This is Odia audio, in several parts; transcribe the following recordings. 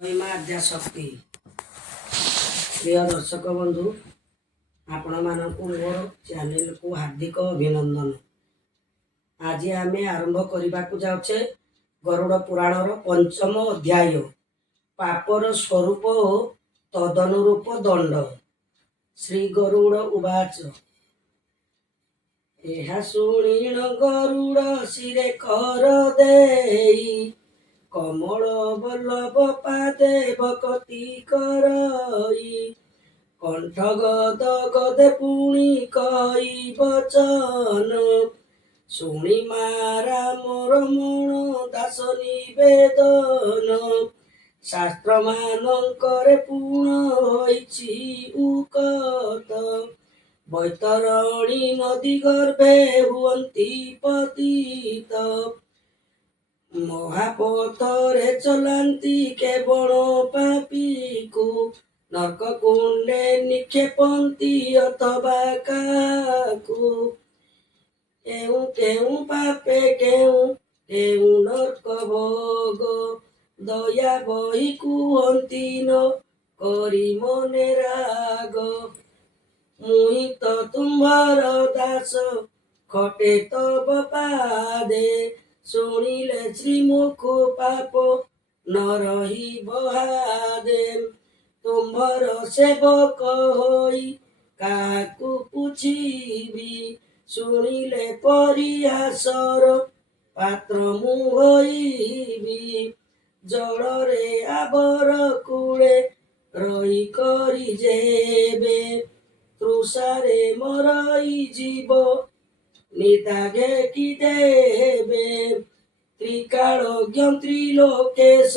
महिमा आद्या शक्ति प्रिय दर्शक बंधु आपण मानक मोर चैनल को हार्दिक अभिनंदन। आज आम आरंभ करने को जाऊे गरुड़ पुराणर पंचम अध्याय पापर स्वरूप तदनुरूप दंड। श्री गरुड़ उवाच एहा शुणीण गरुड़ शिरे कर देई कमल बल्लभ पादे भक्ति करई कंठ गद गदे पुणी कई बचन शुणी मारा मोर मण दास निवेदन शास्त्र मानंकरे पूर्ण होइछि उकत बैतरणी नदी गर्भे हुअन्ति पतित महापथरे चलांती केवल पापी को नरक कुंडे निक्षेपंती अथवा काकु केउ केउ पापे केउ केउ नरक भोग दया बही कुहंती न करी मने राग मुहि तो तुम्हार दास खटे तब पादे शुणिले श्रीमुख पाप न रही बहादे तुम्हार सेवक होई काकु पुछिबी शुणिले परिहासर पात्र मु होइबी जलरे आबर कूले रही करी जेबे तृषारे मरई जीव निदाघे कि देवे त्रिकालज्ञ त्रिलोकेश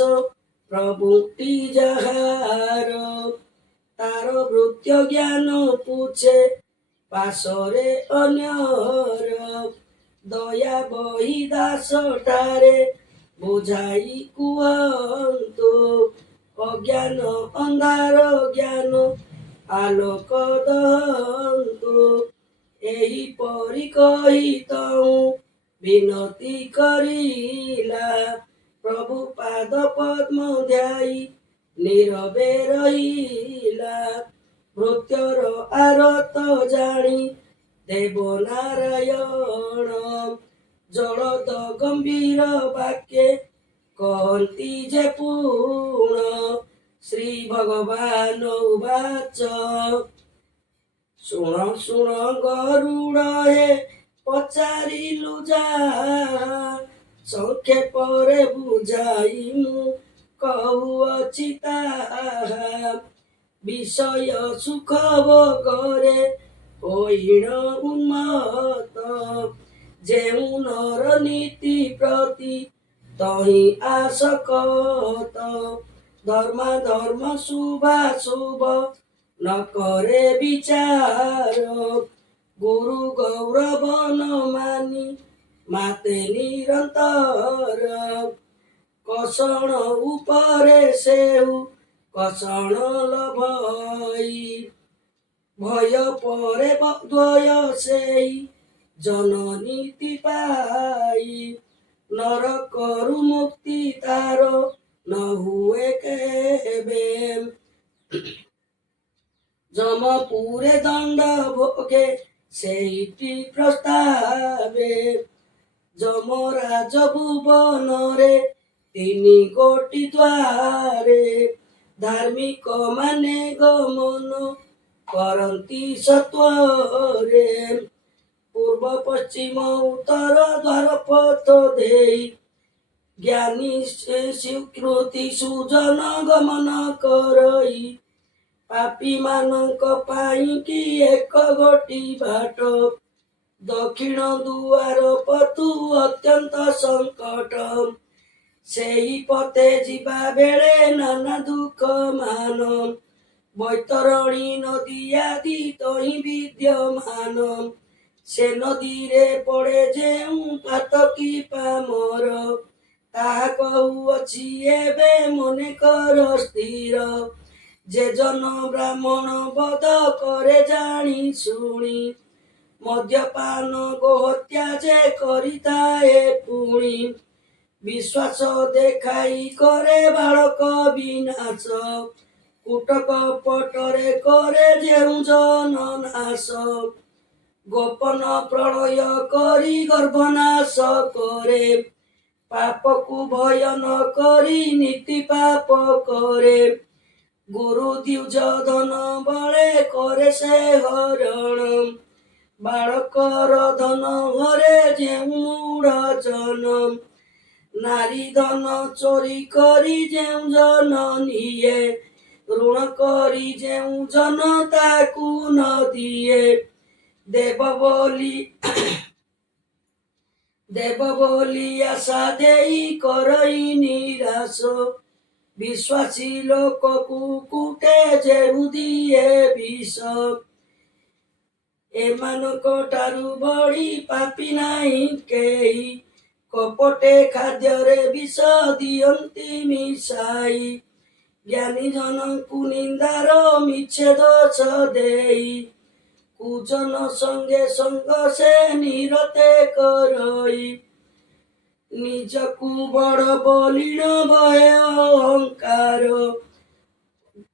प्रभुक्ति जहार तार वृत्य ज्ञान पूछे पाशरे अन्यर दया बही दास ठारे बुझाई कुहंतु अज्ञान अंधार ज्ञान आलोक दहंतु एही परी कही तऊ विनती करिला प्रभु पाद पद्म ध्याई नीरवे रहिला मृत्युर आरत जानी देव नारायण जलद गंभीर वाक्ये कहती जे पूर्ण श्री भगवान उवाच शुण शुण गरुड़ हे पचारिलु जा संक्षेपरे बुझाई मु कहुअछि ताहा विषय सुख भोगरे होइण उन्मत्त जेउ नर नीति प्रति तहि आसकत धर्मा धर्म शुभा शुभ न करे विचार गुरु गौरव न मानी माते निरंतर कषण उपरे सेउ कषण लभई भय परे द्वय सेई जननीति पाई नर करु मुक्ति तार न हुए केबे जमपुरे दंड भोगे सेठी प्रस्तावे जमराज भुवनरे तिनि कोटि द्वारे धार्मिक माने गमन करती सत्वरे पूर्व पश्चिम उत्तर द्वार पथ देई ज्ञानी स्वीकृति सुजन गमन करई पापी मानक पाई कि एक गोटी बाट दक्षिण दुआर पथु अत्यंत संकट सेही पथे जिबा बेले नाना दुख मान बैतरणी नदी आदि तहि विद्यमान से नदी रे पड़े जेउ पातकी पामर ताहा कहुअछि एबे मने कर स्थिर जे जन ब्राह्मण बध करे जानी शुणी मद्यपान गोहत्या जे करिताए पुणी ବିଶ୍ୱାସ ଦେଖାଇ କରେ ବାଳକ ବିନାଶ, କୂଟ କପଟରେ କରେ ଯେଉଁ ଜନ ନାଶ। ଗୋପନ ପ୍ରଳୟ କରି ଗର୍ଭନାଶ କରେ, ପାପକୁ ଭୟ ନ କରି ନୀତି ପାପ କରେ। ଗୁରୁ ଦ୍ୱିଜ ଧନ ବଳେ କରେ ସେ ହରଣ, ବାଳକର ଧନ ହରେ ଯେଉଁ ମୂଢ଼ ଜନ। ନାରୀ ଧନ ଚୋରି କରି ଯେଉଁ ଜନ ନିଏ, ଋଣ କରି ଯେଉଁ ଜନ ତାକୁ ନ ଦିଏ। ଦେବ ବୋଲି ଆଶା ଦେଇ କରଇ ନିରାଶ, ବିଶ୍ୱାସୀ ଲୋକକୁ କୁଟେ ଯେହୁ ଦିଏ ବିଷ। ଏମାନଙ୍କ ଠାରୁ ବଳି ପାପୀ ନାହିଁ କେହି, କପଟେ ଖାଦ୍ୟରେ ବିଷ ଦିଅନ୍ତି ମିଶାଇ। ଜ୍ଞାନୀ ଜନଙ୍କୁ ନିନ୍ଦାର ମିଛେ ଦୋଷ ଦେଇ, କୁଜନ ସଙ୍ଗେ ସଙ୍ଗ ସେ ନିରତେ କରଇ। ନିଜକୁ ବଡ଼ ବଲିଣ ବହେ ଅହଙ୍କାର,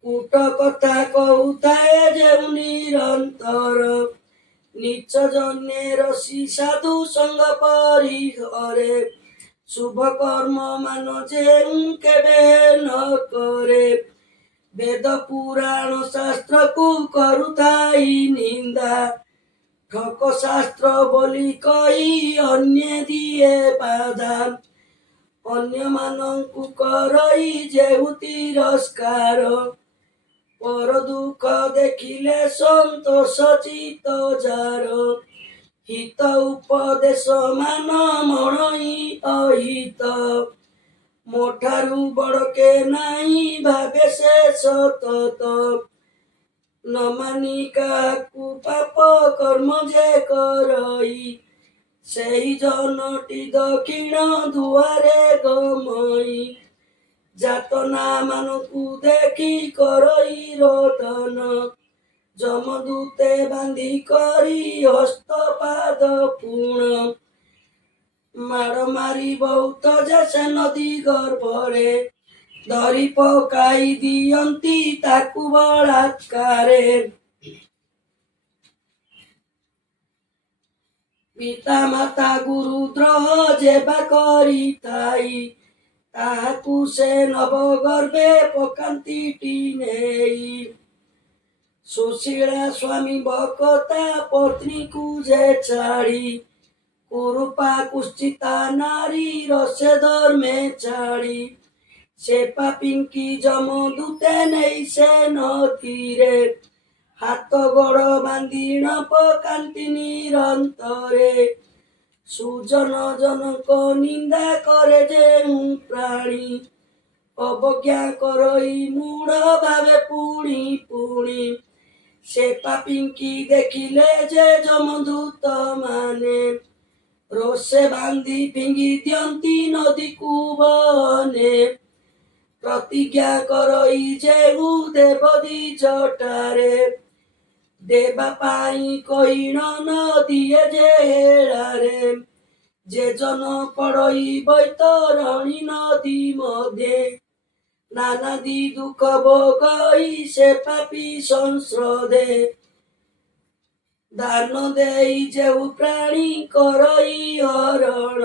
କୂଟ କଥା କହୁଥାଏ ଯେଉଁ ନିରନ୍ତର। ନିଚ ଜନେ ରସି ସାଧୁ ସଙ୍ଗ ପରିହରେ, ଶୁଭ କର୍ମ ମାନ ଯେଉଁ କେବେ ନ କରେ। ବେଦ ପୁରାଣ ଶାସ୍ତ୍ରକୁ କରୁଥାଇ ନିନ୍ଦା, ଠକ ଶାସ୍ତ୍ର ବୋଲି କହି ଅନ୍ୟ ଦିଏ ବାଧା। ଅନ୍ୟମାନଙ୍କୁ କରଇ ଯେହୁ ତିରସ୍କାର, ପର ଦୁଃଖ ଦେଖିଲେ ସନ୍ତୋଷ ଚିତ୍ତ ଯାର। ହିତ ଉପଦେଶ ମାନ ମଣଇ ଅହିତ, ମୋ ଠାରୁ ବଡ଼ କେ ନାହିଁ ଭାବେ ସେ ସତତ। ନ ମାନି କାହାକୁ ପାପ କର୍ମ ଯେ କରଇ, ସେହି ଜନଟି ଦକ୍ଷିଣ ଦୁଆରେ ଗମଇ। ଯାତନା ମାନଙ୍କୁ ଦେଖି କରଇ ରୋଦନ, ଯମଦୂତେ ବାନ୍ଧି କରି ହସ୍ତ ପାଦ ପୁଣ। ମାଡ଼ ମାରି ବହୁତ ଯେ ସେ ନଦୀ ଗର୍ଭରେ, ଧରି ପକାଇ ଦିଅନ୍ତି ତାକୁ ବଳାତ୍କାରେ। ପିତା ମାତା ଗୁରୁ ଦ୍ରୋହ ଯେବା କରିଥାଇ, ତାହାକୁ ସେ ନବଗର୍ଭେ ପକାନ୍ତି ନେଇ। ସୁଶୀଳା ସ୍ୱାମୀ ଭକତା ପତ୍ନୀକୁ ଯେ ଛାଡ଼ି, କୁରୂପା କୁଶ୍ଚିତା ନାରୀ ରସେ ଧର୍ମେ ଛାଡ଼ି। ସେ ପାପୀଙ୍କି ଯମଦୂତେ ନେଇ ସେ ନଦୀରେ, ହାତ ଗୋଡ଼ ବାନ୍ଧି ନ ପକାନ୍ତି ନିରନ୍ତରେ। ସୁଜନ ଜନଙ୍କ ନିନ୍ଦା କରେ ଯେଉଁ ପ୍ରାଣୀ, ଅବଜ୍ଞା କରଇ ମୂଢ଼ ଭାବେ ପୁଣି ପୁଣି। ସେ ପାପୀଙ୍କି ଦେଖିଲେ ଯେ ଯମଦୂତ ମାନେ, ରୋଷେ ବାନ୍ଧି ଫିଙ୍ଗି ଦିଅନ୍ତି ନଦୀକୁ ବହନେ। ପ୍ରତିଜ୍ଞା କରଇ ଯେହୁ ଦେବ ଦ୍ୱିଜଠାରେ, ଦେବା ପାଇଁ କହିଣ ନ ଦିଏ ଯେ ହେଳାରେ। ଯେ ଜନ ପଡ଼ଇ ବୈତରଣୀ ନଦୀ ମଧ୍ୟେ, ନାନାଦି ଦୁଃଖ ଭୋଗଇ ସେ ପାପୀ ସଂସ୍ରଦେ। ଦାନ ଦେଇ ଯେହୁ ପ୍ରାଣୀ କରଇ ହରଣ,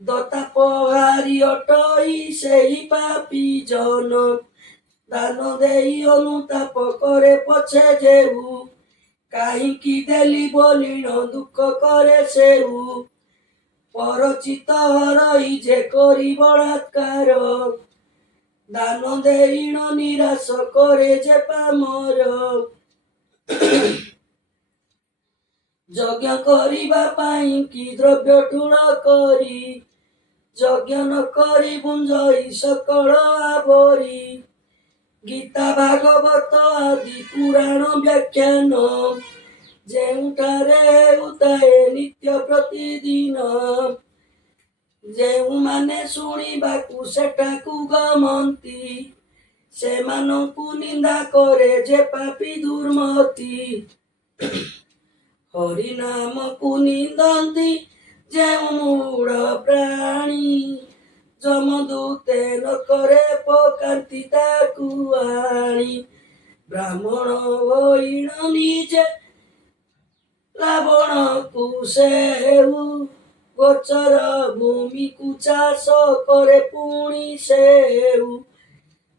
ଦତାପହାରୀ ଅଟଇ ସେହି ପାପୀ ଜନ। ଦାନ ଦେଇ ଅନୁତାପ କରେ ପଛେ ଯେହୁ, କାହିଁକି ଦେଲି ବୋଲିଣ ଦୁଃଖ କରେ ସେହୁ। ପରଚିତ ହରଇ ଯେ କରି ବଳାତ୍କାର, ଦାନ ଦେଇଣ ନିରାଶ କରେ ଯେ ପାମର। ଯଜ୍ଞ କରିବା ପାଇଁ କି ଦ୍ରବ୍ୟ ଠୁଳ କରି, ଯଜ୍ଞ ନ କରି ବୁଞ୍ଜଇ ସକଳ ଆବରି। ଗୀତା ଭାଗବତ ଆଦି ପୁରାଣ ବ୍ୟାଖ୍ୟାନ, ଯେଉଁଠାରେ ହେଉଥାଏ ନିତ୍ୟ ପ୍ରତିଦିନ। ଯେଉଁମାନେ ଶୁଣିବାକୁ ସେଠାକୁ ଗମନ୍ତି, ସେମାନଙ୍କୁ ନିନ୍ଦା କରେ ଯେ ପାପୀ ଦୁର୍ମତି। ହରି ନାମକୁ ନିନ୍ଦନ୍ତି ଯେଉଁ ମୂଢ଼ ପ୍ରାଣୀ ଯମଦୂତେ ନ କରେ ପକାନ୍ତି ତାକୁ ଆଣି। ବ୍ରାହ୍ମଣ ହୋଇଣ ନିଜେ ରାବଣକୁ ସେଉ ଗୋଚର ଭୂମିକୁ ଚାଷ କରେ ପୁଣି ସେଉ।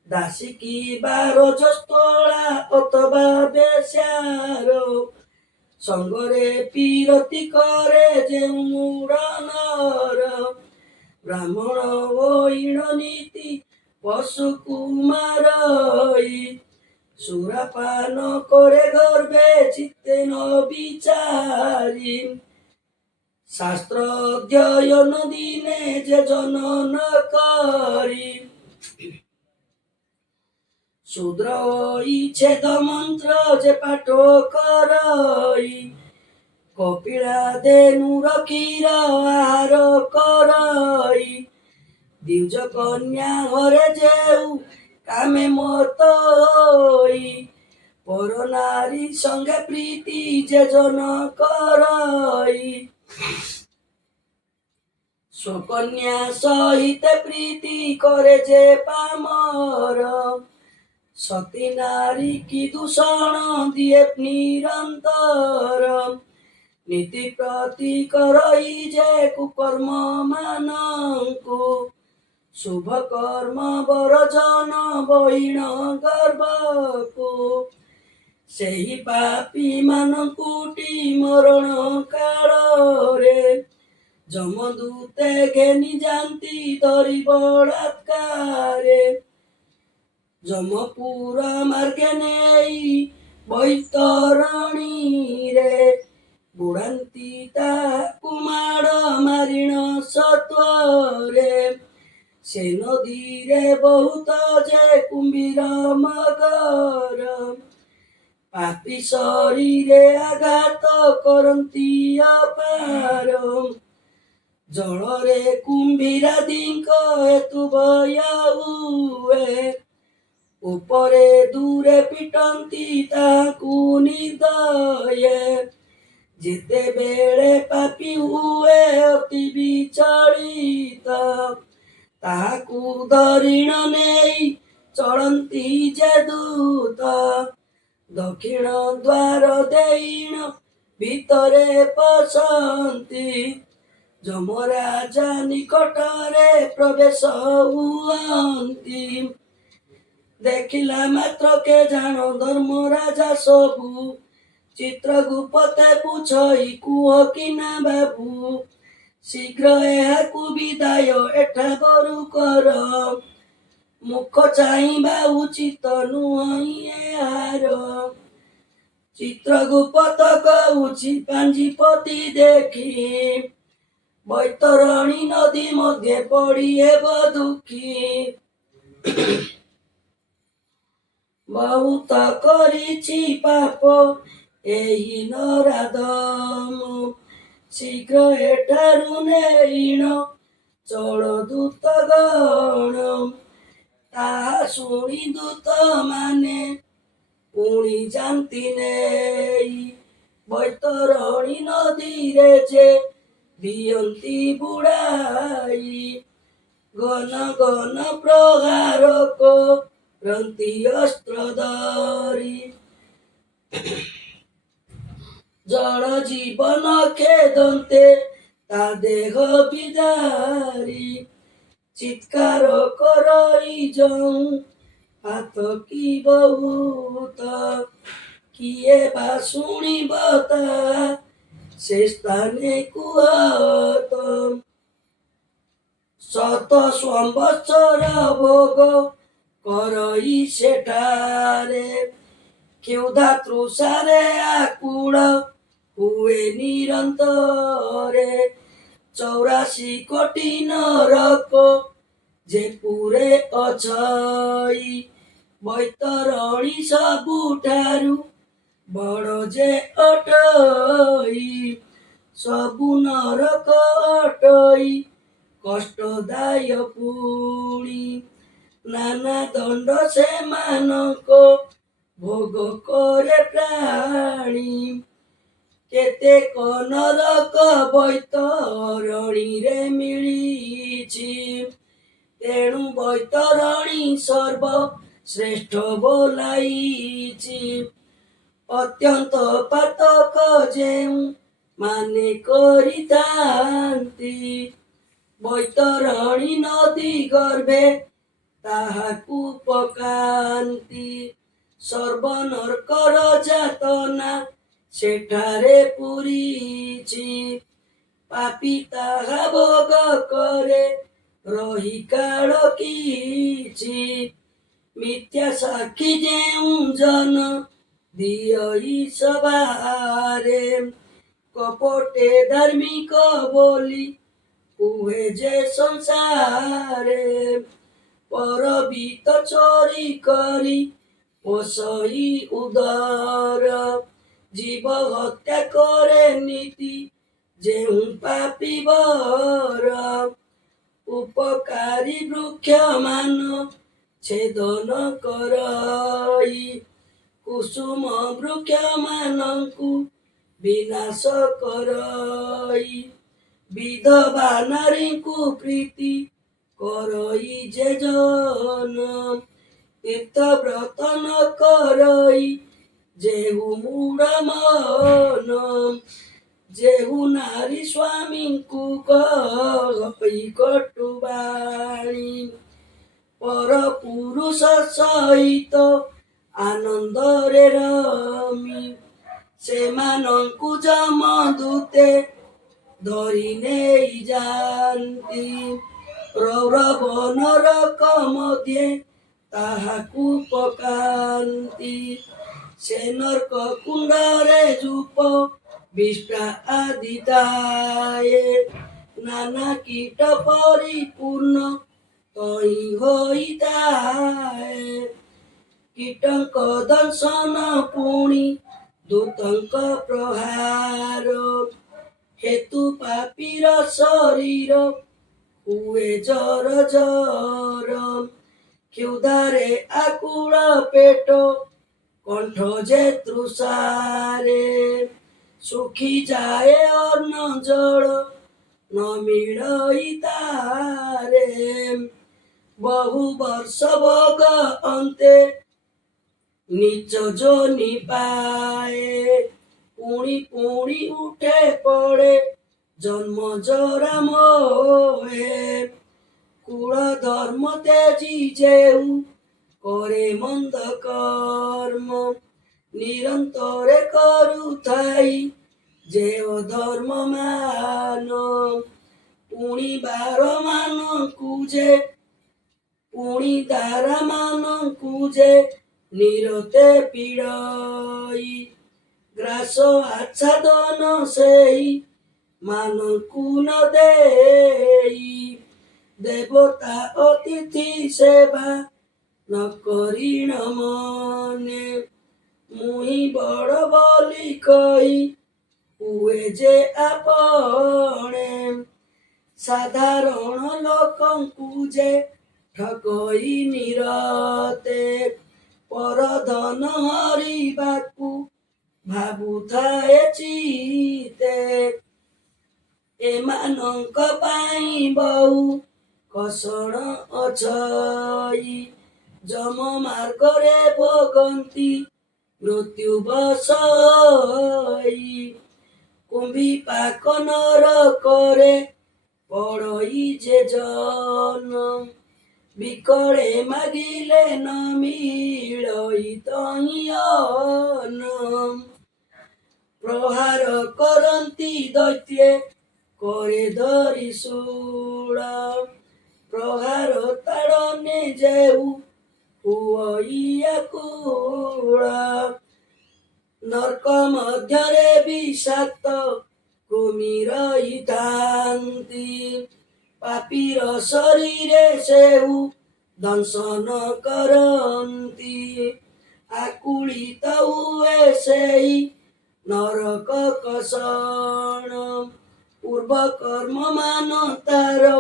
ଦାସିକି ବା ରଜସ୍ଥଳା ଅଥବା ବେଶ୍ୟାର ସଙ୍ଗରେ ପୀରତି କରେ ଯେଉଁ ମୂଢ଼ ନର। ବ୍ରାହ୍ମଣ ହୋଇଣ ନୀତି ପଶୁକୁ ମାରଇ ସୁରାପାନ করে গর্বে চিত্তে ন বিচারি। শাস্ত্র অধ্যয়ন দিনে যে জনন করি। শূদ্র ইচ্ছেদ মন্ত্র যে পাঠ করই। কপিলা দেনুর ক্ষীর আহার করই। দ্বিজ কন্যা ঘরে যেউ কামে মত হই। পর নারী সঙ্গে প্রীতি যে জন করই। সুকন্যা সহিতে প্রীতি করে যে পামর। সতী নারী কি দূষণ দিয়ে নিরন্তর। নীতি প্রতি করই যে কুকর্ম ମାନଙ୍କୁ। শুভ কর্ম বরজন বহিণ গর্ভକୁ। ସେହି ପାପୀ ମାନଙ୍କୁ ମରଣ କାଳରେ ଯମଦୂତେ ଘେନି ଯାନ୍ତି ଧରି ବଳାତ୍କାରେ। ଯମପୁର ମାର୍ଗେ ନେଇ ବୈତରଣୀରେ ବୁଡ଼ାନ୍ତି ତାକୁ ମାଡ଼ ମାରିଣ ସତ୍ୱରେ। ସେ ନଦୀରେ ବହୁତ ଯେ କୁମ୍ଭୀର ମଗର। ପାପୀ ଶରୀରେ ଆଘାତ କରନ୍ତି ଅପାର। ଜଳରେ କୁମ୍ଭୀରାଦିଙ୍କ ହେତୁ ଭୟ ହୁଏ। ଉପରେ ଦୂରେ ପିଟନ୍ତି ତାକୁ ନିର୍ଦ୍ଦୟେ। ଯେତେବେଳେ ପାପୀ ହୁଏ ଅତି ବିଚଳିତ ତାହାକୁ ଧରିଣ ନେଇ ଚଳନ୍ତି ଯେ ଦୂତ। ଦକ୍ଷିଣ ଦ୍ୱାର ଦେଇଣ ଭିତରେ ପଶନ୍ତି। ଯମରାଜା ନିକଟରେ ପ୍ରବେଶ ହୁଅନ୍ତି। ଦେଖିଲା ମାତ୍ରକେ ଜାଣ ଧର୍ମରାଜା ସବୁ। ଚିତ୍ରଗୁପ୍ତେ ପୁଛଇ କୁହ କିନା ବାବୁ। ଶୀଘ୍ର ଏହାକୁ ବିଦାୟ ଏଠାବରୁ କର। ମୁଖ ଚାହିଁବା ଉଚିତ ନୁହଁ ଏହାର। ଚିତ୍ରଗୁପ୍ତ କହୁଛି ପାଞ୍ଜିପତି ଦେଖି। ବୈତରଣୀ ନଦୀ ମଧ୍ୟରେ ପଡ଼ି ହେବ ଦୁଃଖୀ। ବହୁତ କରିଛି ପାପ ଏହି ନରାଧମ। ଶୀଘ୍ର ଏଠାରୁ ନେଇଣ ଚଳ ଦୂତଗଣ। ତାହା ଶୁଣି ଦୂତମାନେ ପୁଣି ଯାନ୍ତି ନେଇ ବୈତରଣୀ ନଦୀରେ ଯେ ଦିଅନ୍ତି ବୁଡ଼ାଇ। ଘନ ଘନ ପ୍ରହାର କରନ୍ତି ଅସ୍ତ୍ର ଧରି। ଜଳ ଜୀବନ ଖେଦନ୍ତେ ତା ଦେହ ବିଦାରି। ଚିତ୍କାର କରଇ ଯଉଁ ହାତ କି ବହୁତ। କିଏ ବା ଶୁଣିବ ତାହା ସେ ସ୍ଥାନେ କୁହତ। ଶତ ସଂବତ୍ସର ଭୋଗ କରଇ ସେଠାରେ। କ୍ଷୁଧା ତୃଷାରେ ଆକୁଳ ହୁଏ ନିରନ୍ତରେ। 84 କୋଟି ନରକ ଯେ ପୁରେ ଅଛଇ। ବୈତରଣୀ ସବୁଠାରୁ ବଡ଼ ଯେ ଅଟଇ। ସବୁ ନରକ ଅଟଇ କଷ୍ଟଦାୟ ପୁଣି। ନାନା ଦଣ୍ଡ ସେମାନଙ୍କ ଭୋଗ କରେ ପ୍ରାଣୀ। କେତେକ ନରକ ବୈତରଣୀରେ ମିଳିଛି। ତେଣୁ ବୈତରଣୀ ସର୍ବଶ୍ରେଷ୍ଠ ବୋଲାଇଛି। ଅତ୍ୟନ୍ତ ପାତକ ଯେଉଁ ମାନେ କରିଥାନ୍ତି, ବୈତରଣୀ ନଦୀ ଗର୍ଭେ ତାହାକୁ ପକାନ୍ତି। ସର୍ବନର୍କର ଯାତନା ସେଠାରେ ପୂରିଛି। ପାପୀ ତାହା ଭୋଗ କରେ ରହି କାଳ କିଛି। ମିଥ୍ୟା ସାକ୍ଷୀ ଯେଉଁ ଜନ ଦିଅଇ ସଭାରେ, କପଟେ ଧାର୍ମିକ ବୋଲି କୁହେ ଯେ ସଂସାରେ। ପରବିତ ଚୋରି କରି ପୋଷଇ ଉଦର, ଜୀବ ହତ୍ୟା କରେ ନୀତି ଯେଉଁ ପାପୀ ବର। ଉପକାରୀ ବୃକ୍ଷମାନ ଛେଦନ କରଇ, କୁସୁମ ବୃକ୍ଷମାନଙ୍କୁ ବିନାଶ କରଇ। ବିଧବା ନାରୀଙ୍କୁ ପ୍ରୀତି କରଇ ଯେ ଜନ, ତୀର୍ଥ ବ୍ରତ ନ କରଇ ଯେହୁ ମୂଢ଼ ମନ। ଯେହୁ ନାରୀ ସ୍ୱାମୀଙ୍କୁ କହଇ କଟୁ ବାଣୀ, ପର ପୁରୁଷ ସହିତ ଆନନ୍ଦରେ ରମି। ସେମାନଙ୍କୁ ଯମଦୂତେ ଧରି ନେଇ ଯାନ୍ତି, ରୌରବ ନରକ ମଧ୍ୟେ ତାହାକୁ ପକାନ୍ତି। ସେ ନର୍କ କୁଣ୍ଡରେ ଜୁପ ବିଷ୍ଠା ଆଦି ଥାଏ, ନାନା କୀଟ ପରିପୂର୍ଣ୍ଣ ତହିଁ ହୋଇଥାଏ। କୀଟଙ୍କ ଦଂଶନ ପୁଣି ଦୂତଙ୍କ ପ୍ରହାର, ହେତୁ ପାପୀର ଶରୀର ହୁଏ ଜର। କ୍ଷୁଧାରେ ଆକୁଳ ପେଟ କଣ୍ଠ ଯେ ତୃଷାରେ, ଶୁଖିଯାଏ ଅନ୍ନ ଜଳ ନ ମିଳଇ ତାରେ। ବହୁ ବର୍ଷ ଭୋଗ ଅନ୍ତେ ନିଜ ଯୋନି ପାଏ, ପୁଣି ପୁଣି ଉଠେ ପଡ଼େ ଜନ୍ମ ଜରା ମୋହେ। କୁଳ ଧର୍ମ ତ୍ୟଜି ଯେହୁ କରେ ମନ୍ଦ କର୍ମ, ନିରନ୍ତରେ କରୁଥାଇ ଯେ ଅଧର୍ମ ମାନ। ପୁଣି ଦାରମାନଙ୍କୁ ଯେ ନିରତେ ପୀଡ଼ଇ, ଗ୍ରାସ ଆଚ୍ଛାଦନ ସେହି ମାନଙ୍କୁ ନ ଦେଇ। ଦେବତା ଅତିଥି ସେବା ନ କରିଣ ମନେ, ମୁହିଁ ବଡ଼ ବୋଲି କହି ହୁଏ ଯେ ଆପଣେ। ସାଧାରଣ ଲୋକଙ୍କୁ ଯେ ଠକଇ ନିରତେ, ପର ଧନ ହରିବାକୁ ଭାବୁଥାଏ ଚିତେ। ଏମାନଙ୍କ ପାଇଁ ବହୁ କଷଣ ଅଛଇ, ଯମ ମାର୍ଗରେ ଭୋଗନ୍ତି ମୃତ୍ୟୁ ବସଇ। କୁମ୍ଭୀ ପାକ ନରକରେ ପଡ଼ଇ ଯେ ଜନ, ବିକଳେ ମାଗିଲେ ନ ମିଳଇ ତହିଁ ଅନ୍ନ। ପ୍ରହାର କରନ୍ତି ଦୈତ୍ୟେ করে ଧରି ଶୂଳ, ପ୍ରହାର ତାଡ଼ନେ ଯେହୁ ହୁଅଇ ଆକୁଳ। ନର୍କ ମଧ୍ୟରେ ବିଷାକ୍ତ କୃମି ରହିଥାନ୍ତି, ପାପୀର ଶରୀରେ ସେହୁ ଦଂଶନ କରନ୍ତି। ଆକୁଳିତ ହୁଏ ସେହି ନରକ କଷଣ, ପୂର୍ବ କର୍ମ ମାନ ତାର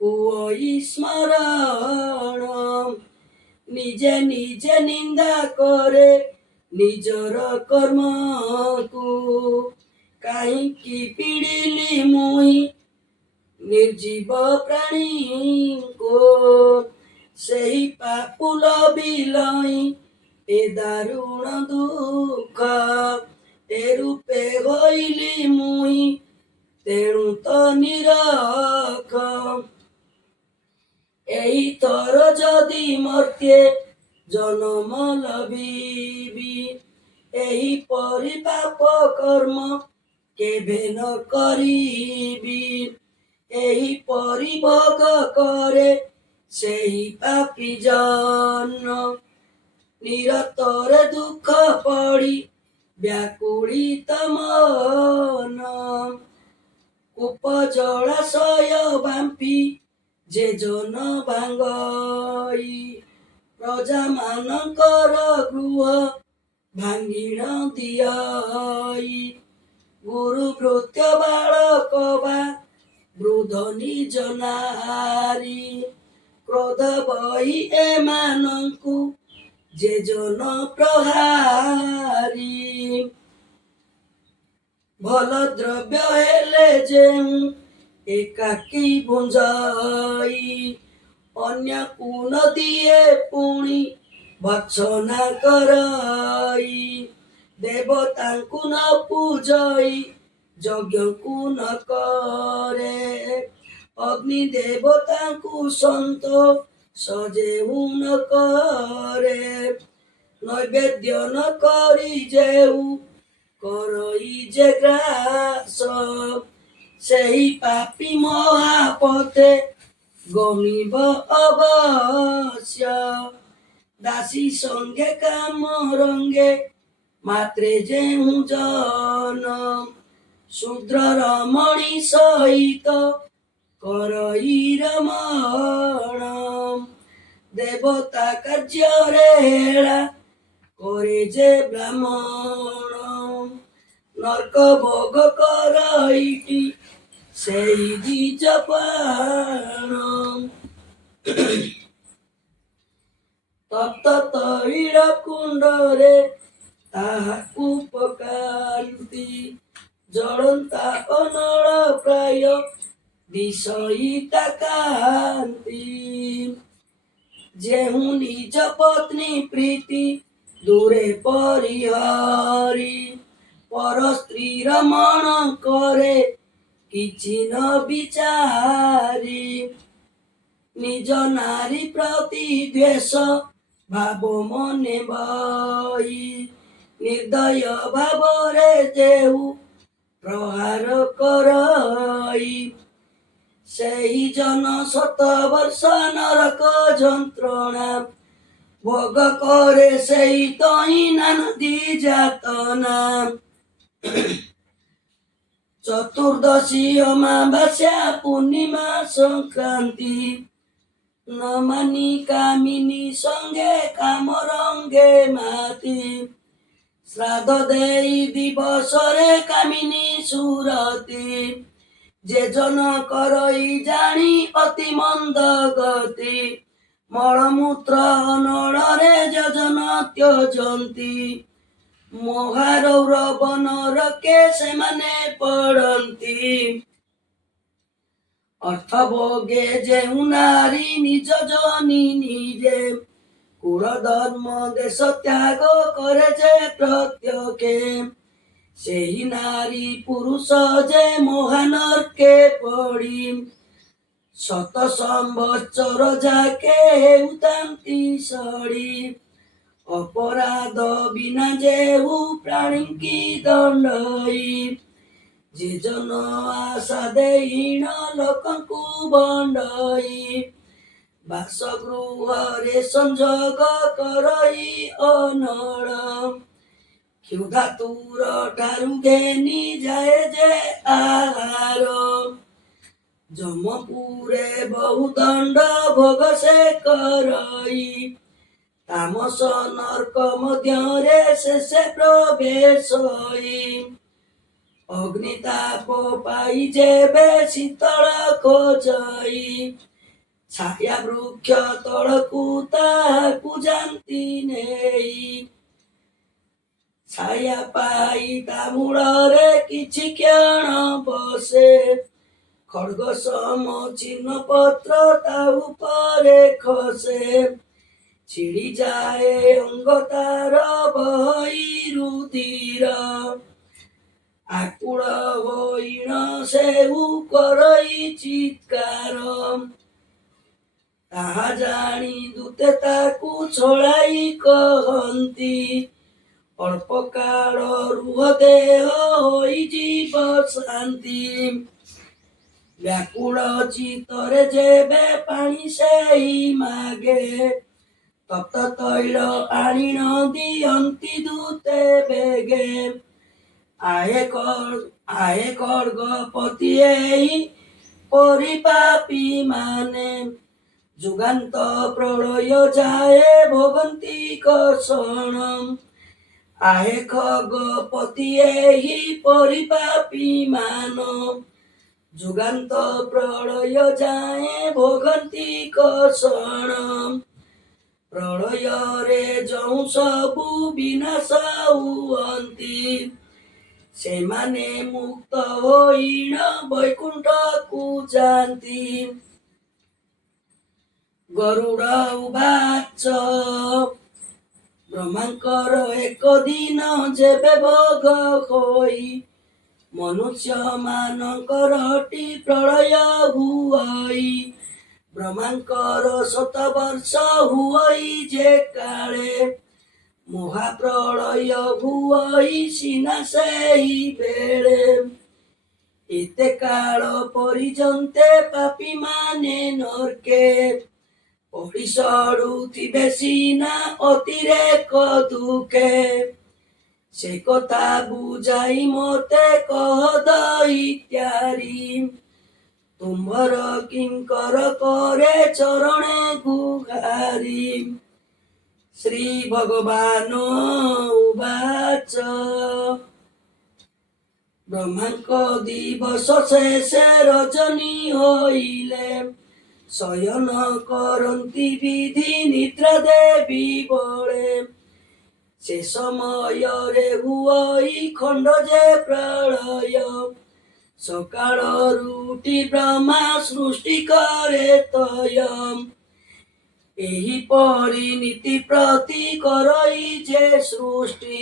ହୁଅଇ ସ୍ମରଣ। ନିଜେ ନିଜେ ନିନ୍ଦା କରେ ନିଜର କର୍ମକୁ, କାହିଁକି ପିଡ଼ିଲି ମୁଇଁ ନିର୍ଜୀବ ପ୍ରାଣୀଙ୍କୁ ସେହି ପାପୁଲ ବିଲଇଁ ଏ ଦାରୁଣ ଦୁଃଖ ଏ ରୂପେ ହଇଲି ମୁଇଁ ତେଣୁ ତ ନିରଖ ଏଇଥର ଯଦି ମର୍ତ୍ତେ ଜନମ ଲଭିବି ଏହିପରି ପାପ କର୍ମ କେବେ ନ କରିବି ଏହିପରି ଭୋଗ କରେ ସେହି ପାପୀ ଜନ ନିରତରେ ଦୁଃଖ ପଡ଼ି ବ୍ୟାକୁଳିତ ମନ କୂପ ଜଳାଶୟ ବାମ୍ପି ଯେ ଜନ ଭାଙ୍ଗଇ ପ୍ରଜାମାନଙ୍କର ଗୃହ ଭାଙ୍ଗିଣ ଦିଅଇ ଗୁରୁ ଭୃତ୍ୟ ବାଳକ ବା ବୃଦ୍ଧ ନିଜ ନାରୀ କ୍ରୋଧ ବହି ଏମାନଙ୍କୁ ଯେ ଜନ ପ୍ରହାରୀ ଭଲ ଦ୍ରବ୍ୟ ହେଲେ ଯେଉଁ ଏକାକୀ ଭୁଞ୍ଜଇ ଅନ୍ୟକୁ ନ ଦିଏ ପୁଣି ଭର୍ତ୍ସନା କରଇ ଦେବତାଙ୍କୁ ନ ପୂଜଇ ଯଜ୍ଞକୁ ନ କରେ ଅଗ୍ନି ଦେବତାଙ୍କୁ ସନ୍ତୋଷ ଯେଉ ନ କରେ ନୈବେଦ୍ୟ ନ କରି ଯେଉ କରଇ ଯେ ଗ୍ରାସ ସେହି ପାପୀ ମହାପତେ ଗମିବ ଅବଶ୍ୟ ଦାସୀ ସଙ୍ଗେ କାମ ରଙ୍ଗେ ମାତ୍ରେ ଯେଉଁ ଜନ ଶୂଦ୍ର ରମଣୀ ସହିତ କରଇ ରମଣ ଦେବତା କାର୍ଯ୍ୟରେ ହେଳା করে যে ব্রাহ্মণ নরক ভোগ করইটি সেই দ্বিজ প্রাণ তপ্ত তৈଳ কুণ্ডରେ ତାହାକୁ ପକାନ୍ତି ଜଳନ୍ତା ଅନଳ ପ୍ରାୟ ଦିଶଇତା କାନ୍ତି ଯେଉଁ ନିଜ ପତ୍ନୀ ପ୍ରୀତି ଦୂରେ ପରିହରି ପର ସ୍ତ୍ରୀର ମନ କରେ କିଛି ନ ବିଚାରି ନିଜ ନାରୀ ପ୍ରତି ଦ୍ୱେଷ ଭାବ ମନେ ବଇ ନିର୍ଦ୍ଦୟ ଭାବରେ ଯେଉ ପ୍ରହାର କରଇ ସେହି ଜନ 7 ବର୍ଷ ନରକ ଯନ୍ତ୍ରଣା ଭୋଗ କରେ ସେହି ତହିଁ ନାନଦି ଯାତନା ଚତୁର୍ଦ୍ଦଶୀ ଅମାବାସ୍ୟା ପୂର୍ଣ୍ଣିମା ସଂକ୍ରାନ୍ତି ନ ମାନି କାମିନୀ ସଙ୍ଗେ କାମ ରଙ୍ଗେ ମାତି ଶ୍ରାଦ୍ଧ ଦେଇ ଦିବସରେ କାମିନୀ ସୁରତି ଯେ ଜନ କରଇ ଜାଣି ଅତି ମନ୍ଦ ଗତି ମଳମୂତ୍ର ଅନଳରେ ଯୋଜନ ତ୍ୟଜନ୍ତି ମହାରୌରବ ନରକେ ସେମାନେ ପଡ଼ନ୍ତି ଅର୍ଥ ଭୋଗେ ଯେଉଁ ନାରୀ ନିଜ ଜନି ନିଜେ କୁଳ ଧର୍ମ ଦେଶ ତ୍ୟାଗ କରେ ଯେ ପ୍ରତ୍ୟକେ ସେହି ନାରୀ ପୁରୁଷ ଯେ ମହାନର୍କେ ପଡ଼ି 7 ସମ୍ବତ୍ସର ଯାକେ ହେଉଥାନ୍ତି ସଡ଼ି ଅପରାଧ ବିନା ଯେଉ ପ୍ରାଣୀଙ୍କି ଦଣ୍ଡଇ ଯେ ଜନ ଆଶା ଦେଇହୀନ ଲୋକଙ୍କୁ ବଣ୍ଡଇ ବାସଗୃହରେ ସଂଯୋଗ କରଇ ଅନଳ କ୍ଷୁଧାତୁର ଠାରୁ ଘେନି ଯାଏ ଯେ ଆହାର ଯମପୁରେ ବହୁ ଦଣ୍ଡ ଭୋଗ ସେ କରଇ ତାମସ ନର୍କ ମଧ୍ୟରେ ଶେଷେ ପ୍ରବେଶଇ ଅଗ୍ନିତାପ ପାଇ ଯେବେ ଶୀତଳ ଖୋଜଇ ଛାୟା ବୃକ୍ଷ ତଳକୁ ତାହାକୁ ଯାନ୍ତି ନେଇ ଛାୟା ପାଇ ତା ମୂଳରେ କିଛି କ୍ଷଣ ବସେ। ଖଡ୍ଗ ସମ ଚିହ୍ନ ପତ୍ର ତା ଉପରେ ଖସେ। ଛିଡ଼ିଯାଏ ଅଙ୍ଗ ତାର ବହି ରୁଧିର। ଆକୁଳ ହଇଣ ସେଉ କରଇ ଚିତ୍କାର। ତାହା ଜାଣି ଦୂତେ ତାକୁ ଛଳାଇ କହନ୍ତି, ଅଳ୍ପ କାଳ ରୁହ ଦେହ ହୋଇଯିବ ଶାନ୍ତି। ବ୍ୟାକୁଳ ଚିତ୍ତରେ ଯେବେ ପାଣି ସେହି ମାଗେ, ତପ୍ତ ତୈଳ ଆଣି ନ ଦିଅନ୍ତି ଦୂତେ ବେଗେ। ଆହେ ଖଡ୍ଗପତି ଏହି ପରି ପାପୀ ମାନେ, ଯୁଗାନ୍ତ ପ୍ରଳୟ ଯାଏ ଭୋଗନ୍ତି କଷଣ। ଆହେ ଖଡ୍ଗପତି ଏହି ପରି ପାପୀ ମାନ, ଯୁଗାନ୍ତ ପ୍ରଳୟ ଯାଏ ଭୋଗନ୍ତି କଷଣ। ପ୍ରଳୟରେ ଯେଉଁ ସବୁ ବିନାଶ ହୁଅନ୍ତି, ସେମାନେ ମୁକ୍ତ ହୋଇଣ ବୈକୁଣ୍ଠକୁ ଯାଆନ୍ତି। ଗରୁଡ଼ ଉବାଚ ବ୍ରହ୍ମାଙ୍କର ଏକ ଦିନ ଯେବେ ଭୋଗ ହୋଇ, ମନୁଷ୍ୟମାନଙ୍କର ଅଟି ପ୍ରଳୟ ହୁଅଇ। ବ୍ରହ୍ମାଙ୍କର 7 ବର୍ଷ ହୁଅଇ ଯେ କାଳେ, ମହାପ୍ରଳୟ ହୁଅଇ ସିନା ସେହି ବେଳେ। ଏତେ କାଳ ପର୍ଯ୍ୟନ୍ତେ ପାପୀମାନେ ନର୍କେ, ପଡ଼ି ସଢୁଥିବେ ସିନା ଅତିରେକ ଦୁଃଖେ। ସେ କଥା ବୁଝାଇ ମୋତେ କହ ଦଇତ୍ୟାରି, ତୁମ୍ଭର କିଙ୍କର କରେ ଚରଣେ ଗୁହାରି। ଶ୍ରୀ ଭଗବାନ ଉବାଚ ବ୍ରହ୍ମାଙ୍କ ଦିବସ ଶେଷେ ରଜନୀ ହୋଇଲେ, ଶୟନ କରନ୍ତି ବିଧି ନିଦ୍ରା ଦେବୀ ବଳେ। ସେ ସମୟରେ ହୁଅଇ ଖଣ୍ଡ ଯେ ପ୍ରଳୟ, ସକାଳରୁ ଉଠି ବ୍ରହ୍ମା ସୃଷ୍ଟି କରେ ତୟ। ଏହିପରି ନୀତି ପ୍ରତି କରଇ ଯେ ସୃଷ୍ଟି,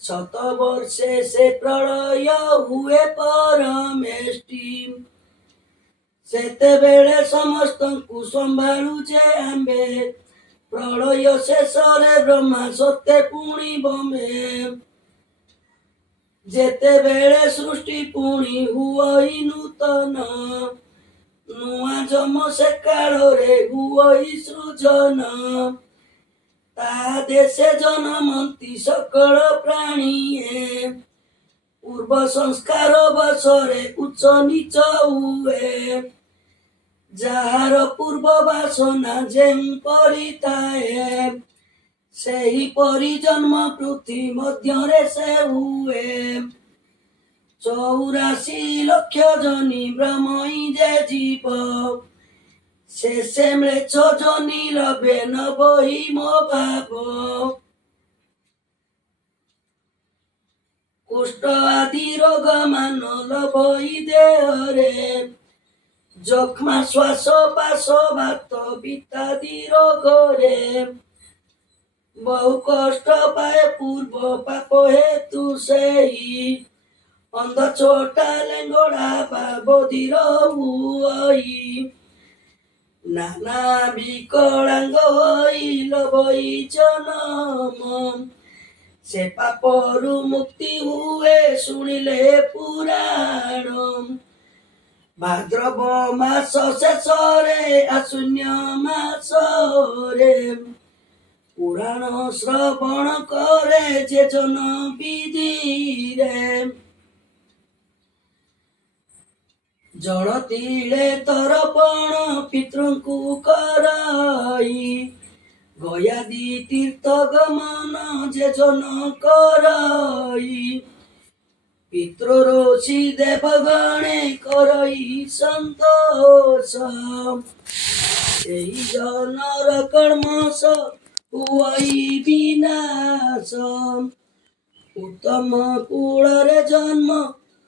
7 ବର୍ଷେ ସେ ପ୍ରଳୟ ହୁଏ ପରମେଷ୍ଟି। ସେତେବେଳେ ସମସ୍ତଙ୍କୁ ସମ୍ଭାଳୁ ଯେ ଆମ୍ଭେ, ପ୍ରଳୟ ଶେଷରେ ବ୍ରହ୍ମା ସତ୍ୟ ପୁଣି ବମ୍ବେ। ଯେତେବେଳେ ସୃଷ୍ଟି ପୁଣି ହୁଅଇ ନୂତନ, ନୂଆ ଯମ ସେ କାଳରେ ହୁଅଇ ସୃଜନ। ତା ଦେଶେ ଜନମନ୍ତି ସକଳ ପ୍ରାଣୀଏ, ପୂର୍ବ ସଂସ୍କାର ବଶରେ ଉଚ୍ଚ ନିଚ ହୁଏ। ଯାହାର ପୂର୍ବ ବାସନା ଯେଉଁ ପରି ଥାଏ, ସେହିପରି ଜନ୍ମ ପୃଥ୍ୱୀ ମଧ୍ୟରେ ସେ ହୁଏ। 84 ଲକ୍ଷ ଜନି ବ୍ରହ୍ମଇ ଯେ ଜୀବ, ଶେଷେ ମ୍ଲେଚ୍ଛ ଜନି ଲଭେ ନ ବହି ମୋ ଭାବ। କୁଷ୍ଠ ଆଦି ରୋଗ ମାନ ଲଭଇ ଦେହରେ, ଯକ୍ଷ୍ମା ଶ୍ୱାସ ପାଶ ବାତ ପିତ୍ତାଦି ରୋଗରେ। ବହୁ କଷ୍ଟ ପାଏ ପୂର୍ବ ପାପ ହେତୁ ସେହି, ଅନ୍ଧ ଛୋଟା ଲେଙ୍ଗଡ଼ା ବା ବଧିର ହୁଅଇ। ନାନା ବିକଳାଙ୍ଗ ହୋଇ ଲଭଇ ଜନମ, ସେ ପାପରୁ ମୁକ୍ତି ହୁଏ ଶୁଣିଲେ ପୁରାଣ। ଭାଦ୍ରବ ମାସ ଶେଷରେ ଆଶ୍ୱିନ ମାସରେ, ପୁରାଣ ଶ୍ରବଣ କରେ ଯେ ଜନ ବିଧିରେ। ଜଳ ତିଳେ ତରପଣ ପିତୃଙ୍କୁ କରଇ, ଗୟାଦି ତୀର୍ଥ ଗମନ ଯେ ଜନ କରଇ। ପିତୃଋଷି ଦେବଗଣେ କରଇ ସନ୍ତୋଷ, ସେହି ଜନର କର୍ମଶ ହୁଅଇ ବିନାଶ। उत्तम कूଳରେ जन्म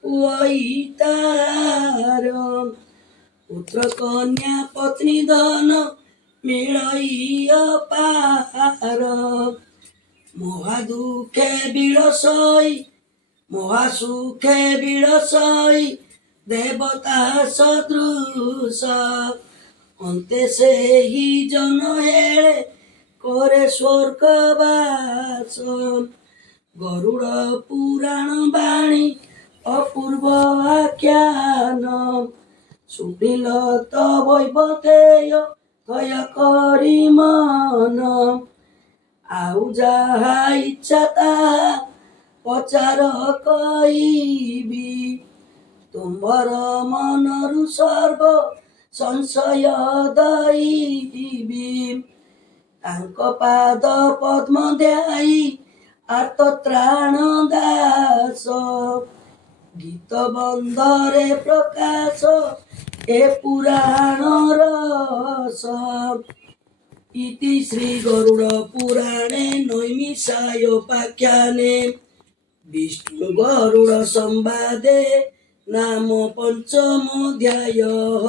हुई तार पुत्र कन्या पत्नी धन मिलई अपार মহাদুঃখে বিলসই মহাসুখে বিলসই দেবতা সদৃশ ଅନ୍ତେ ସେହି ଜନ ହେଳେ କରେ ସ୍ୱର୍ଗବାସ ଗରୁଡ଼ ପୁରାଣ ବାଣୀ ଅପୂର୍ବ ଆଖ୍ୟାନ ଶୁଣିଲ ତ ବୈବତେୟ ଭୟ କରି ମନ ଆଉ ଯାହା ଇଚ୍ଛା ତାହା ପଚାର କହିବି ତୁମ୍ଭର ମନରୁ ସର୍ବ ସଂଶୟ ଦଇବି ତାଙ୍କ ପାଦ ପଦ୍ମ ଧ୍ୟାଇ ଆର୍ତ୍ତତ୍ରାଣ ଦାସ ଗୀତ ବନ୍ଧରେ ପ୍ରକାଶ ଏ ପୁରାଣ ରସ इति श्री गरुड़ पुराणे नैमिषायोपाख्याने विष्णु गरुड़ संवादे नाम पंचमोऽध्यायः।